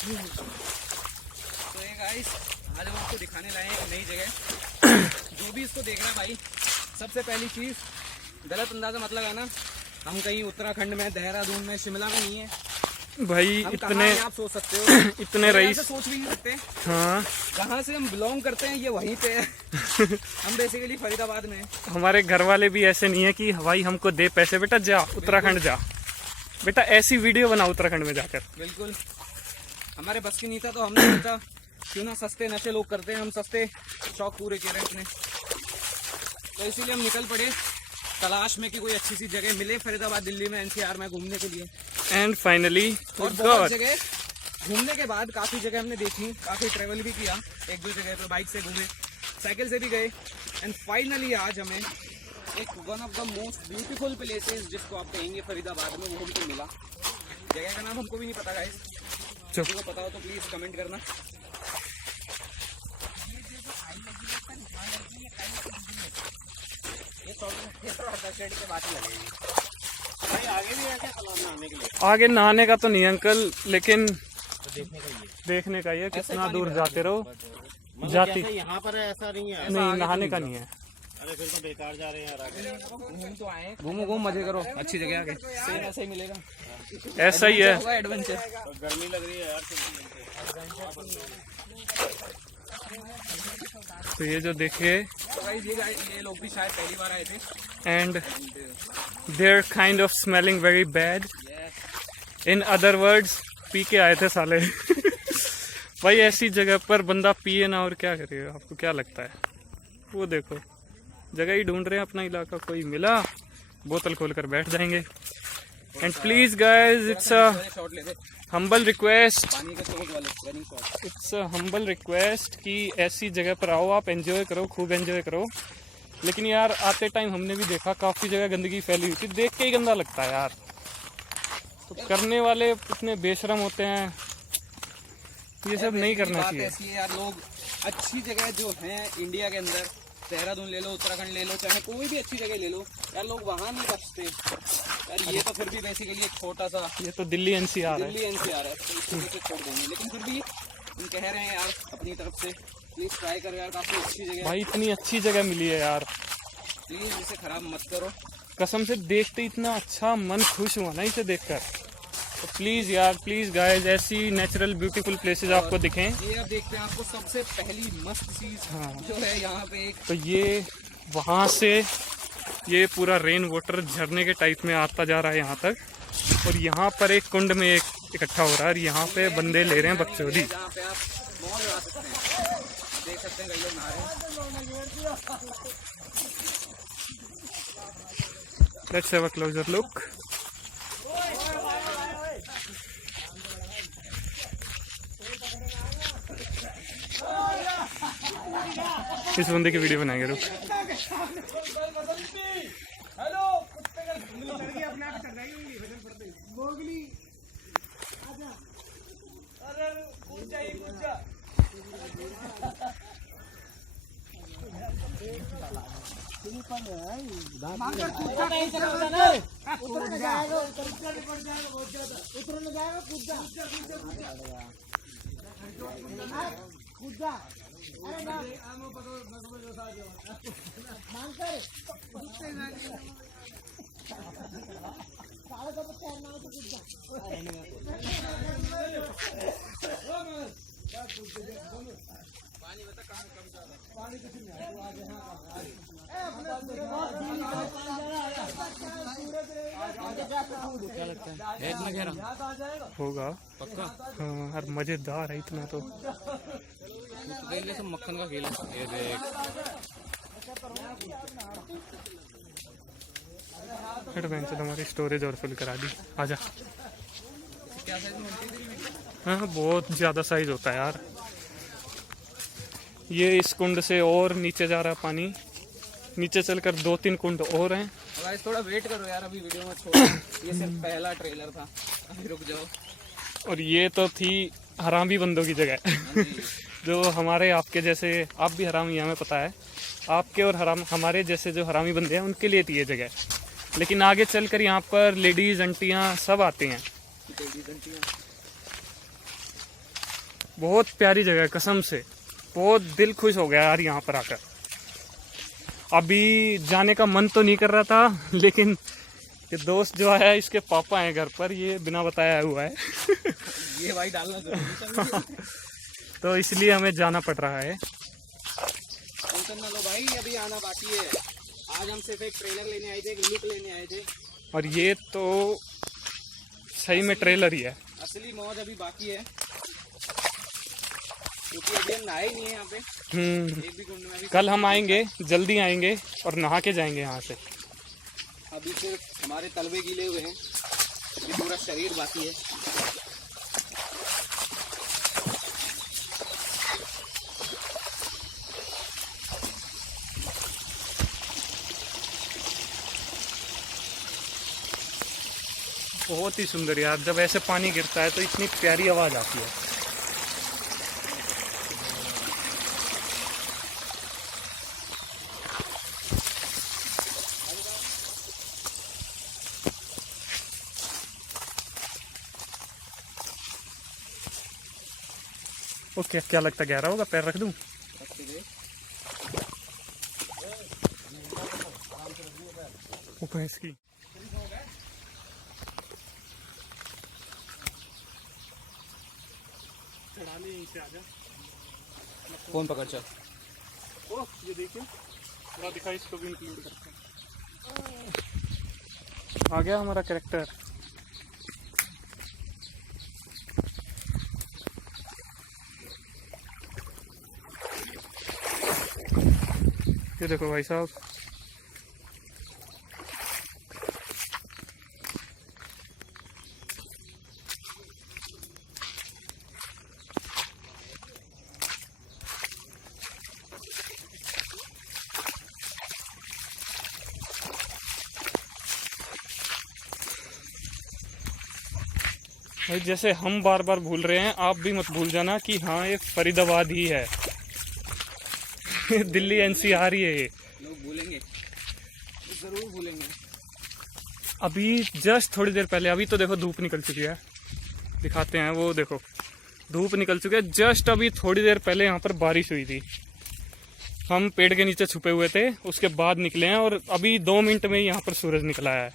तो ये गाइस आज हम आपको दिखाने लाए हैं एक नई जगह। जो भी इसको देख रहा है भाई, सबसे पहली चीज गलत अंदाजा मत लगाना, हम कहीं उत्तराखंड में, देहरादून में, शिमला में नहीं है भाई। हम इतने आप सोच सकते हो इतने रईस सोच भी नहीं सकते। हाँ, कहाँ से हम बिलोंग करते हैं ये वहीं पे है। हम बेसिकली फरीदाबाद में। हमारे घर वाले भी ऐसे नहीं है कि भाई हमको दे पैसे, बेटा जा उत्तराखंड जा, बेटा ऐसी वीडियो बना उत्तराखंड में जाकर। बिल्कुल हमारे बस की नहीं था, तो हमने सोचा क्यों ना सस्ते नशे लोग करते हैं, हम सस्ते शौक पूरे किए अपने। तो इसीलिए हम निकल पड़े तलाश में कि कोई अच्छी सी जगह मिले फरीदाबाद, दिल्ली में, एनसीआर में घूमने के लिए। एंड फाइनली और बहुत जगह घूमने के बाद काफी जगह हमने देखी, काफी ट्रेवल भी किया, एक दो जगह पे बाइक से घूमे, साइकिल से भी गए। एंड फाइनली आज हमें एक one of the most beautiful places जिसको आप कहेंगे फरीदाबाद में, वो हमको मिला। जगह का नाम हमको भी नहीं पता गाइस, किसी को पता हो तो प्लीज कमेंट करना। आगे नहाने का तो नहीं अंकल, लेकिन देखने का ये कितना दूर जाते रहो जाती। यहाँ पर ऐसा नहीं है, नहीं नहाने का नहीं है। अरे फिर तो बेकार जा रहे हैं यार। घूम तो आए, घूमो घूम मजे करो, अच्छी जगह आके सेम ऐसा ही मिलेगा, ऐसा ही है। एडवेंचर। गर्मी लग रही है यार। तो ये जो देखिए, तो गाइस ये लोग भी शायद पहली बार आए थे। And there kind of smelling very bad. In other words पी के आए थे साले। भाई ऐसी जगह पर बंदा पिए ना और क्या करेगा, आपको क्या लगता है? वो देखो जगह ही ढूंढ रहे हैं अपना इलाका, कोई मिला बोतल खोलकर बैठ जाएंगे। And please guys it's a humble request, it's a humble request कि ऐसी जगह पर आओ, आप एंजॉय करो, खूब एंजॉय करो। लेकिन यार आते टाइम हमने भी देखा काफी जगह गंदगी फैली हुई थी, देख के ही गंदा लगता है यार। तो करने वाले इतने बेशरम होते हैं, ये सब नहीं करना चाहिए। ऐसी है यार, लोग अच्छी जगह जो है इंडिया के अंदर, देहरादून ले लो, उत्तराखंड ले लो, चाहे कोई भी अच्छी जगह ले लो यार, लोग वहाँ नहीं बचते यार। ये तो फिर भी बेसिकली एक छोटा सा, ये तो दिल्ली एनसीआर है, दिल्ली एनसीआर है, तो इस तरीके से छोड़ देंगे। लेकिन फिर भी हम कह रहे हैं यार अपनी तरफ से, प्लीज ट्राई करो यार, काफी अच्छी जगह भाई इतनी अच्छी जगह मिली है यार, प्लीज इसे खराब मत करो। कसम से देखते इतना अच्छा मन खुश हुआ ना इसे देखकर। तो प्लीज यार, प्लीज गाइस, ऐसी नेचुरल ब्यूटीफुल प्लेसेस आपको दिखें। ये अब देखते हैं आपको सबसे पहली मस्त चीज जो है यहाँ पे एक, तो ये वहाँ से ये पूरा रेन वाटर झरने के टाइप में आता जा रहा है यहाँ तक, और यहाँ पर एक कुंड में एक इकट्ठा हो रहा है, और यहाँ पे बंदे ले रहे हैं बकचोदी। जहाँ पे आप मौज उड़ा सकते हैं, देख सकते हैं कई लोग नहा रहे हैं। Let's have a closure look. इस बंदे की वीडियो बनाएंगे, रुक। क्या लगता है इतना गहरा होगा पक्का? हाँ यार, मजेदार है इतना तो। सब मक्खन का खेल है ये देख। एडवेंचर हमारी स्टोरेज और फुल करा दी, आजा। क्या साइज में होती है तेरी वीडियो? हाँ बहुत ज़्यादा साइज होता है यार। ये इस कुंड से और नीचे जा रहा है पानी, नीचे चलकर 2-3 कुंड और हैं। गाइस थोड़ा वेट करो यार, अभी वीडियो में छोड़ो, ये सिर्फ पहला ट्रेलर था, अभी रुक जाओ। और ये तो थी हरामी बंदों की जगह। जो हमारे आपके जैसे, आप भी हरामी हैं हमें पता है, आपके और हमारे जैसे जो हरामी बंदे हैं उनके लिए थी ये जगह। लेकिन आगे चलकर यहाँ पर लेडीज आंटियाँ सब आती हैं। बहुत प्यारी जगह है कसम से, बहुत दिल खुश हो गया यार यहाँ पर आकर। अभी जाने का मन तो नहीं कर रहा था, लेकिन ये दोस्त जो है इसके पापा हैं घर पर, ये बिना बताया हुआ है ये भाई डालना जरूरी था। तो इसलिए हमें जाना पड़ रहा है। टेंशन ना लो भाई, अभी आना बाकी है। आज हम सिर्फ एक ट्रेलर लेने आए थे, एक लुक लेने आए थे। और ये तो सही में ट्रेलर ही है। असली मौज अभी बाकी है, क्योंकि अभी हम नहाए नहीं है यहाँ पे। एक भी कुंड में अभी कल हम आएंगे, जल्दी आएंगे और नहा के जाएंगे यहाँ से। अभी सिर्फ हमारे तलवे गीले हुए हैं, अभी पूरा शरीर बाकी है। बहुत ही सुंदर यार, जब ऐसे पानी गिरता है तो इतनी प्यारी आवाज आती है। ओके, क्या लगता है गहरा होगा? पैर रख दूं? वो भैंस की फोन पकड़ चल। ओह, ये देखिए थोड़ा दिखाई, इसको भी इंक्लूड करते हैं। आ गया हमारा कैरेक्टर। ये देखो भाई साहब, भाई जैसे हम बार बार भूल रहे हैं, आप भी मत भूल जाना कि हाँ ये फरीदाबाद ही है दिल्ली एनसीआर ही है ये। लोग भूलेंगे, जरूर भूलेंगे। अभी जस्ट थोड़ी देर पहले, अभी तो देखो धूप निकल चुकी है, दिखाते हैं, वो देखो धूप निकल चुकी है। जस्ट अभी थोड़ी देर पहले यहाँ पर बारिश हुई थी, हम पेड़ के नीचे छुपे हुए थे, उसके बाद निकले हैं और अभी 2 मिनट में ही यहाँ पर सूरज निकला है।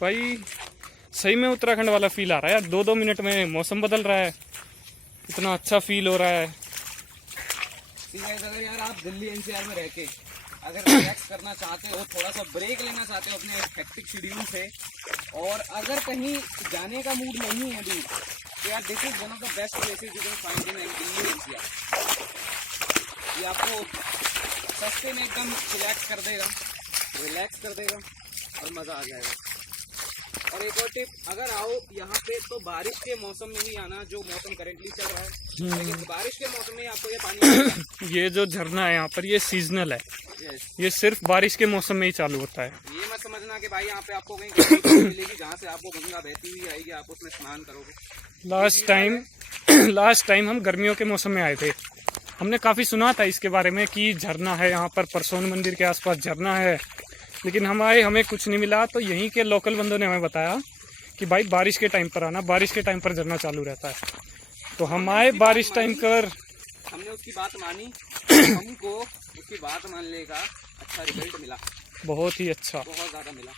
भाई सही में उत्तराखंड वाला फील आ रहा है यार, 2-2 मिनट में मौसम बदल रहा है, इतना अच्छा फील हो रहा है। अगर यार आप दिल्ली एनसीआर में रह के अगर रिलैक्स करना चाहते हो, थोड़ा सा ब्रेक लेना चाहते हो अपने हेक्टिक शेड्यूल से, और अगर कहीं जाने का मूड नहीं है अभी, तो यार this is one of the best places you can find in Delhi NCR. ये आपको सस्ते में एकदम रिलैक्स कर देगा, रिलैक्स कर देगा और मज़ा आ जाएगा। और एक और टिप, अगर आओ यहाँ पे तो बारिश के मौसम में ही आना, जो मौसम करेंटली चल रहा है, लेकिन बारिश के मौसम में आपको ये पानी मिलेगा। ये जो झरना है यहाँ पर, ये सीजनल है, Yes. ये सिर्फ बारिश के मौसम में ही चालू होता है। ये मत समझना कि भाई यहाँ पे आपको कहीं गंगा मिलेगी जहाँ से आपको गंगा बहती हुई आएगी, आप उसमें स्नान करोगे। लास्ट टाइम हम गर्मियों के मौसम में आए थे, हमने काफ़ी सुना था इसके बारे में कि झरना है यहाँ पर, परसोन मंदिर के आसपास झरना है, लेकिन हम आए, हमें कुछ नहीं मिला। तो यहीं के लोकल बंदों ने हमें बताया कि भाई बारिश के टाइम पर आना, बारिश के टाइम पर झरना चालू रहता है। तो हम आए बारिश टाइम पर, हमने उसकी बात मानी, हमको उसकी बात मानने का अच्छा रिजल्ट मिला, बहुत ही अच्छा। बहुत ज़्यादा मिला।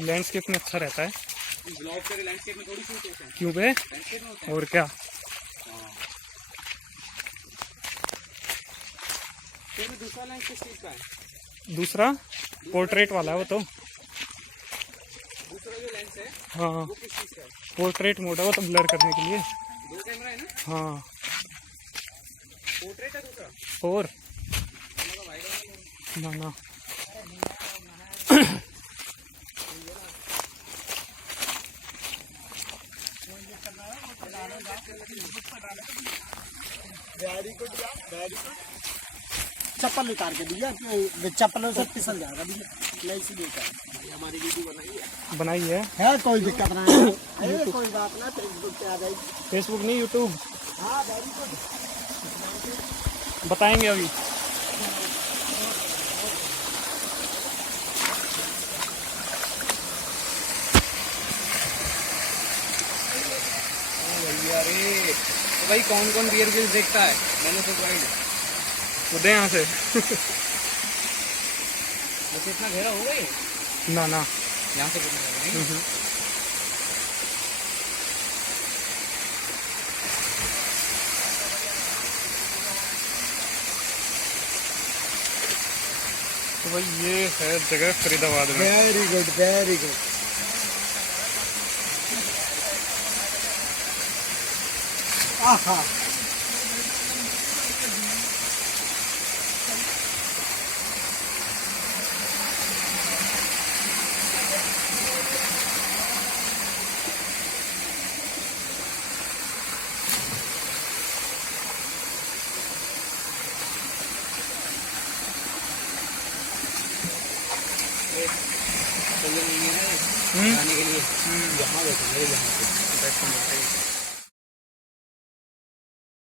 लैंडस्केप में अच्छा रहता है, ब्लॉग के लैंडस्केप में थोड़ी शूट होते हैं, क्यों बे? लैंडस्केप में होते हैं। और क्या, फिर दूसरा लेंस किस चीज़ का है? दूसरा पोर्ट्रेट वाला है वो तो। दूसरा जो लेंस है हाँ, वो किस चीज़ का है? पोर्ट्रेट मोड है वो तो, ब्लर करने के लिए। 2 कैमरा है ना? हाँ, पोर्ट्रेट है दूसरा। और भाई ना ना चप्पल उतार के दिया, चप्पलों से फिसल जाएगा। मैं इसी देखा हमारी वीडियो बनाई है बनाई है कोई दिक्कत नहीं है कोई बात ना फेसबुक पे आ जाएगी फेसबुक नहीं यूट्यूब हाँ वेरी गुड बताएंगे अभी। अरे तो भाई कौन कौन बियर ग्रिल्स देखता है मैंने तो गाइड उधर यहाँ से बस इतना घेरा हो गई ना ना यहाँ से कितना घेरा है? तो भाई ये है जगह फरीदाबाद में। वेरी गुड वेरी गुड आहा तो ये नहीं है जाने के लिए यहाँ बैठेंगे यहाँ पे